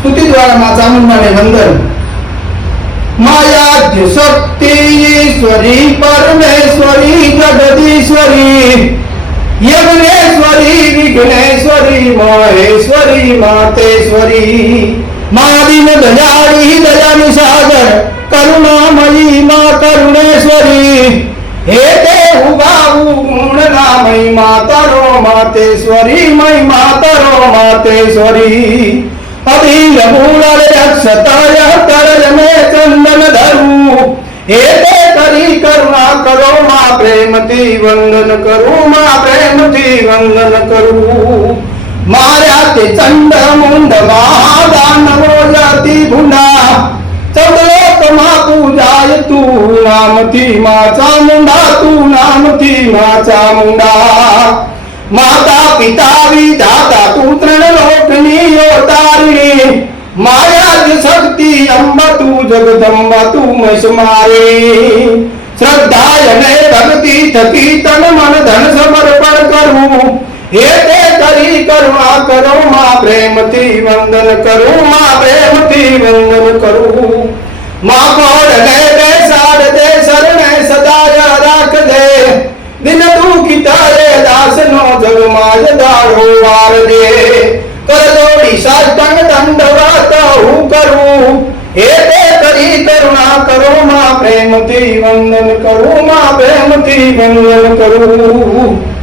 स्तुति द्वारा मां चामुंडा ने वंदन। मायाद्य शक्ति ईश्वरी परमेश्वरी जगदीश्वरी यज्ञेश्वरी विघ्नेश्वरी महेश्वरी मातेश्वरी मां दीन दयाळी दयानि सागर करुणामयी मां करुणेश्वरी हे ते उभाऊ गुणनामयी मातरो मातेश्वरी मयी मातरो मातेश्वरी अधीर मूल अक्षताय तरल में चंदन धरू हे ते करी करुणा करो मां प्रेमती वंदन करू मां प्रेमती वंदन करू मार्या ते चंड मुंड दानवो जाती भुंडा चंद्रोक मां पूजाय तू नामती मां चामुंडा तू नामती मां चामुंडा माता पिता विधाता तू त्रण लोकनी अवतारिणी मायाज शक्ति अंबा तू जगदंबा तू मशमारी श्रद्धा ने भक्ति थकी तन मन धन समर्पण करूं हे ते करी करुणा करो मां प्रेमती वंदन करूं मां प्रेमती वंदन करूं मां कोड दे बेसाड दे शरण सदाय राख दे दिन दुखिता रे दास नो जग माज दाढ़ो वार दे कर जोड़ी साष्टांग दंडवत हूँ करूं हे ते करी करुणा करो मां प्रेमती वंदन करूं मां प्रेमती वंदन करूं।